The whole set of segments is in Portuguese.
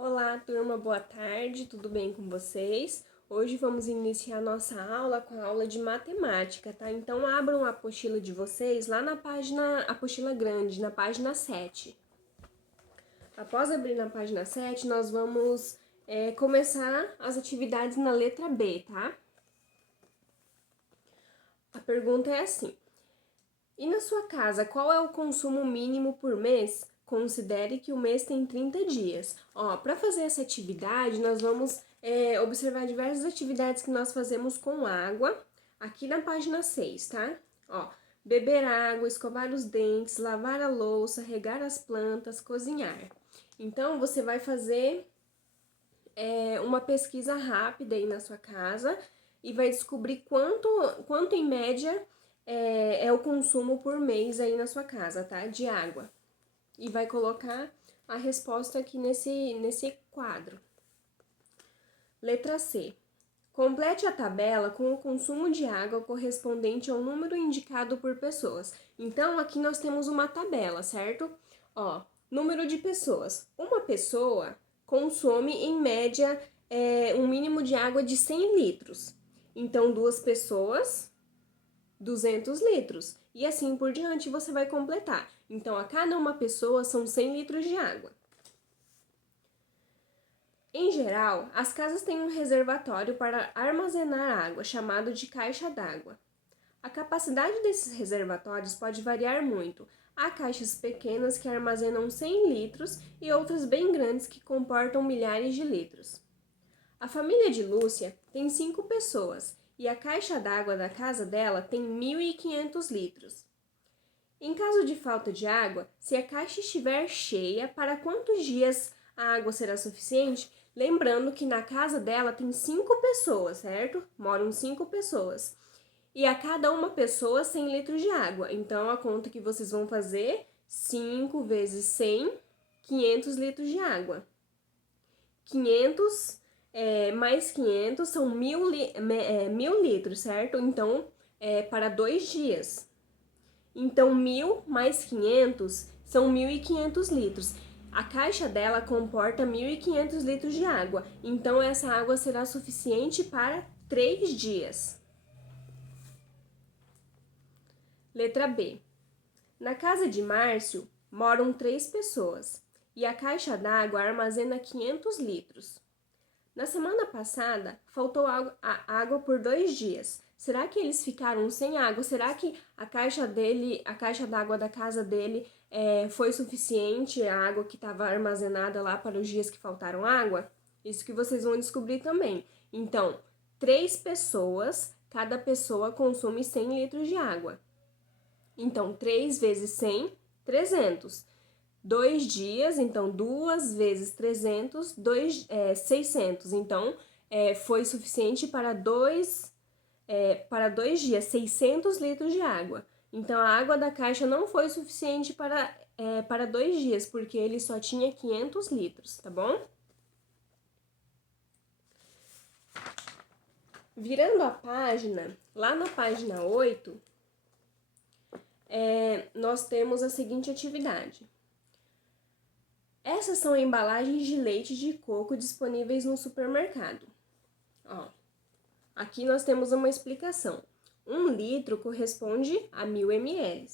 Olá, turma, boa tarde, tudo bem com vocês? Hoje vamos iniciar nossa aula com a aula de matemática, tá? Então abram a apostila de vocês lá na página, apostila grande, na página 7. Após abrir na página 7, nós vamos começar as atividades na letra B, tá? A pergunta é assim: e na sua casa, qual é o consumo mínimo por mês? Considere que o mês tem 30 dias. Para fazer essa atividade, nós vamos observar diversas atividades que nós fazemos com água, aqui na página 6, tá? Beber água, escovar os dentes, lavar a louça, regar as plantas, cozinhar. Então, você vai fazer uma pesquisa rápida aí na sua casa e vai descobrir quanto em média é o consumo por mês aí na sua casa, tá? De água. E vai colocar a resposta aqui nesse quadro. Letra C. Complete a tabela com o consumo de água correspondente ao número indicado por pessoas. Então, aqui nós temos uma tabela, certo? Número de pessoas. Uma pessoa consome, em média, um mínimo de água de 100 litros. Então, duas pessoas, 200 litros. E assim por diante você vai completar. Então, a cada uma pessoa são 100 litros de água. Em geral, as casas têm um reservatório para armazenar água, chamado de caixa d'água. A capacidade desses reservatórios pode variar muito. Há caixas pequenas que armazenam 100 litros e outras bem grandes que comportam milhares de litros. A família de Lúcia tem 5 pessoas e a caixa d'água da casa dela tem 1.500 litros. Em caso de falta de água, se a caixa estiver cheia, para quantos dias a água será suficiente? Lembrando que na casa dela tem 5 pessoas, certo? Moram 5 pessoas. E a cada uma pessoa 100 litros de água. Então, a conta que vocês vão fazer, 5 vezes 100, 500 litros de água. 500 mais 500 são 1.000 litros, certo? Então, para 2 dias. Então, 1.000 mais 500 são 1.500 litros. A caixa dela comporta 1.500 litros de água. Então, essa água será suficiente para 3 dias. Letra B. Na casa de Márcio moram 3 pessoas e a caixa d'água armazena 500 litros. Na semana passada, faltou água por 2 dias. Será que eles ficaram sem água? Será que a caixa d'água da casa dele foi suficiente, a água que estava armazenada lá para os dias que faltaram água? Isso que vocês vão descobrir também. Então, 3 pessoas, cada pessoa consome 100 litros de água. Então, 3 vezes 100, 300. 2 dias, então 2 vezes 300, 600. Então, foi suficiente para 2 dias, 600 litros de água. Então, a água da caixa não foi suficiente para 2 dias, porque ele só tinha 500 litros, tá bom? Virando a página, lá na página 8, nós temos a seguinte atividade. Essas são embalagens de leite de coco disponíveis no supermercado. Aqui nós temos uma explicação. 1 litro corresponde a 1.000 ml.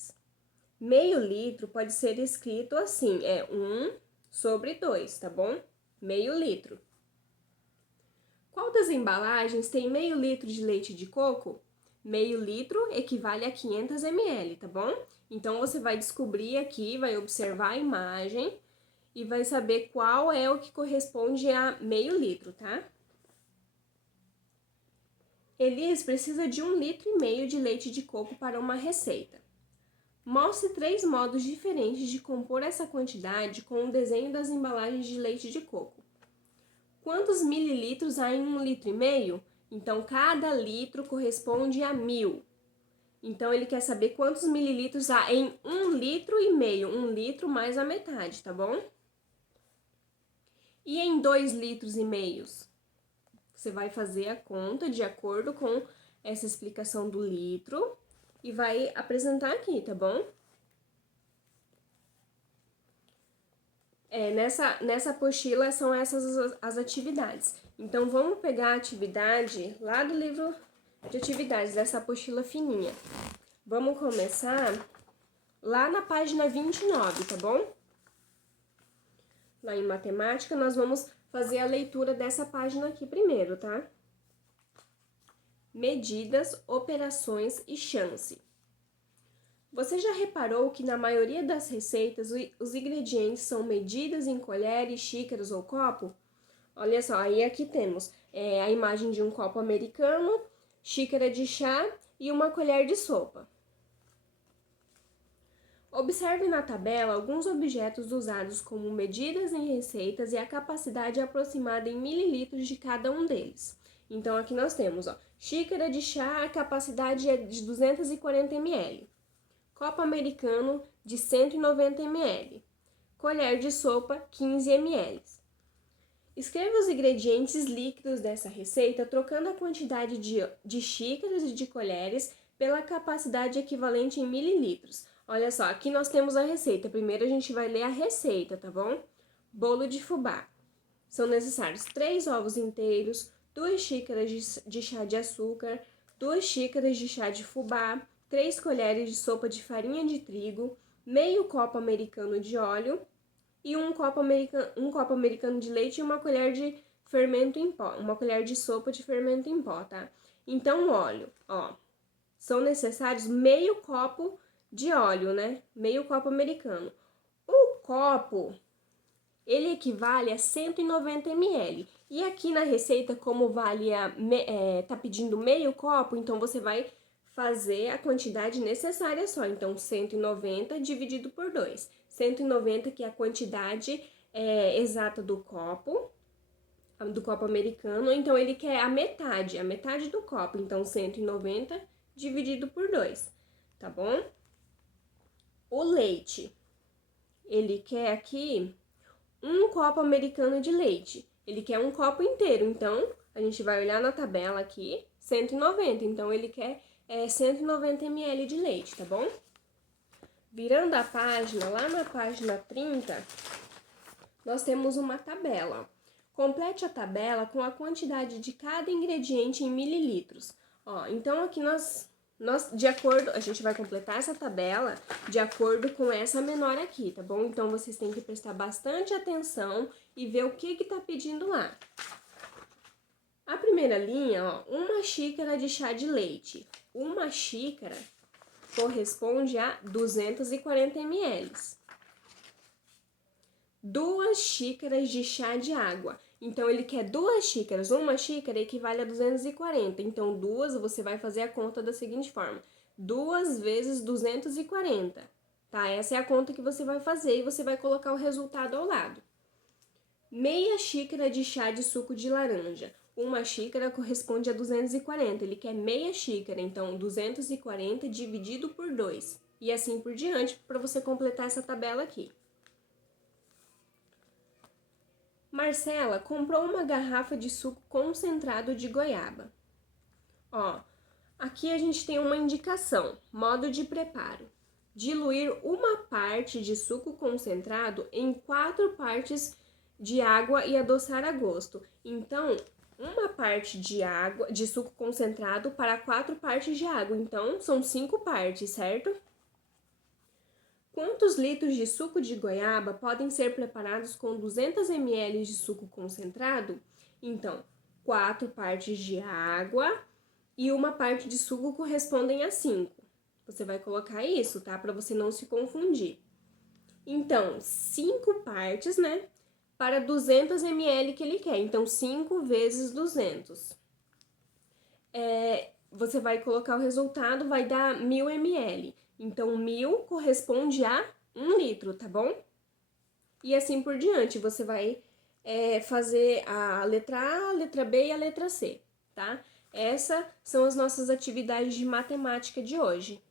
Meio litro pode ser escrito assim, 1/2, tá bom? Meio litro. Qual das embalagens tem meio litro de leite de coco? Meio litro equivale a 500 ml, tá bom? Então, você vai descobrir aqui, vai observar a imagem e vai saber qual é o que corresponde a meio litro, tá? Elis precisa de 1,5 litro de leite de coco para uma receita. Mostre 3 modos diferentes de compor essa quantidade com o desenho das embalagens de leite de coco. Quantos mililitros há em 1,5 litro? Então, cada litro corresponde a 1.000. Então, ele quer saber quantos mililitros há em 1,5 litro. 1 litro mais a metade, tá bom? E em 2,5 litros? Você vai fazer a conta de acordo com essa explicação do litro e vai apresentar aqui, tá bom? Nessa apostila são essas as atividades. Então, vamos pegar a atividade lá do livro de atividades, dessa apostila fininha. Vamos começar lá na página 29, tá bom? Lá em matemática, nós vamos fazer a leitura dessa página aqui primeiro, tá? Medidas, operações e chance. Você já reparou que na maioria das receitas os ingredientes são medidas em colheres, xícaras ou copo? Olha só, aí aqui temos a imagem de um copo americano, xícara de chá e uma colher de sopa. Observe na tabela alguns objetos usados como medidas em receitas e a capacidade aproximada em mililitros de cada um deles. Então aqui nós temos, xícara de chá, a capacidade é de 240 ml. Copo americano de 190 ml. Colher de sopa, 15 ml. Escreva os ingredientes líquidos dessa receita, trocando a quantidade de xícaras e de colheres pela capacidade equivalente em mililitros. Olha só, aqui nós temos a receita. Primeiro a gente vai ler a receita, tá bom? Bolo de fubá. São necessários 3 ovos inteiros, 2 xícaras de chá de açúcar, 2 xícaras de chá de fubá, 3 colheres de sopa de farinha de trigo, meio copo americano de óleo e um copo americano de leite e uma colher de fermento em pó, uma colher de sopa de fermento em pó, tá? Então, óleo, são necessários meio copo de óleo, né? Meio copo americano. O copo, ele equivale a 190 ml. E aqui na receita, como tá pedindo meio copo, então você vai fazer a quantidade necessária só. Então, 190 dividido por 2. 190 que é a quantidade exata do copo americano. Então, ele quer a metade do copo. Então, 190 dividido por 2, tá bom? O leite, ele quer aqui um copo americano de leite. Ele quer um copo inteiro, então a gente vai olhar na tabela aqui, 190. Então ele quer 190 ml de leite, tá bom? Virando a página, lá na página 30, nós temos uma tabela. Complete a tabela com a quantidade de cada ingrediente em mililitros. Então aqui a gente vai completar essa tabela de acordo com essa menor aqui, tá bom? Então, vocês têm que prestar bastante atenção e ver o que tá pedindo lá. A primeira linha, uma xícara de chá de leite. Uma xícara corresponde a 240 ml. 2 xícaras de chá de água. Então, ele quer 2 xícaras. Uma xícara equivale a 240. Então, 2, você vai fazer a conta da seguinte forma. 2 vezes 240, tá? Essa é a conta que você vai fazer e você vai colocar o resultado ao lado. Meia xícara de chá de suco de laranja. Uma xícara corresponde a 240. Ele quer meia xícara. Então, 240 dividido por 2. E assim por diante, para você completar essa tabela aqui. Marcela comprou uma garrafa de suco concentrado de goiaba. Aqui a gente tem uma indicação, modo de preparo. Diluir uma parte de suco concentrado em 4 partes de água e adoçar a gosto. Então, uma parte de suco concentrado para 4 partes de água. Então, são 5 partes, certo? Quantos litros de suco de goiaba podem ser preparados com 200 ml de suco concentrado? Então, 4 partes de água e uma parte de suco correspondem a 5. Você vai colocar isso, tá? Para você não se confundir. Então, 5 partes, né? Para 200 ml que ele quer. Então, 5 vezes 200. Você vai colocar o resultado, vai dar 1000 ml. Então, 1000 corresponde a 1 litro, tá bom? E assim por diante, você vai fazer a letra A, a letra B e a letra C, tá? Essas são as nossas atividades de matemática de hoje.